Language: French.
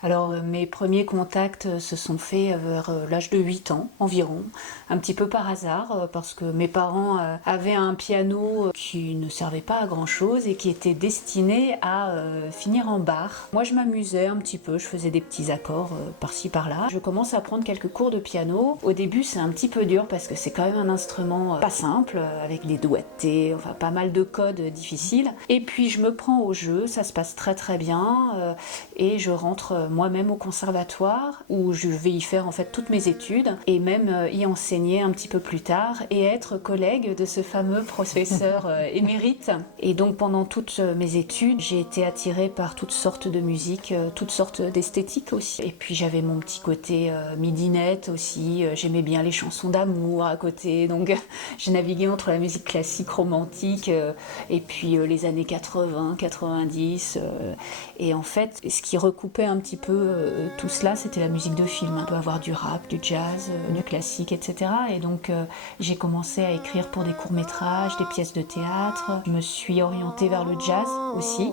Alors mes premiers contacts se sont faits vers l'âge de 8 ans environ, un petit peu par hasard parce que mes parents avaient un piano qui ne servait pas à grand chose et qui était destiné à finir en bar. Moi je m'amusais un petit peu, je faisais des petits accords par-ci par-là. Je commence à prendre quelques cours de piano. Au début c'est un petit peu dur parce que c'est quand même un instrument pas simple avec des doigtés, enfin pas mal de codes difficiles. Et puis je me prends au jeu, ça se passe très très bien et je rentre moi-même au conservatoire où je vais y faire en fait toutes mes études et même y enseigner un petit peu plus tard et être collègue de ce fameux professeur émérite. Et donc pendant toutes mes études, j'ai été attirée par toutes sortes de musiques, toutes sortes d'esthétiques aussi. Et puis j'avais mon petit côté midinette aussi, j'aimais bien les chansons d'amour à côté, donc j'ai navigué entre la musique classique romantique et puis les années 80, 90 et en fait ce qui recoupait un petit peu tout cela, c'était la musique de film. On peut avoir du rap, du jazz, du classique, etc. Et donc j'ai commencé à écrire pour des courts-métrages, des pièces de théâtre. Je me suis orientée vers le jazz aussi.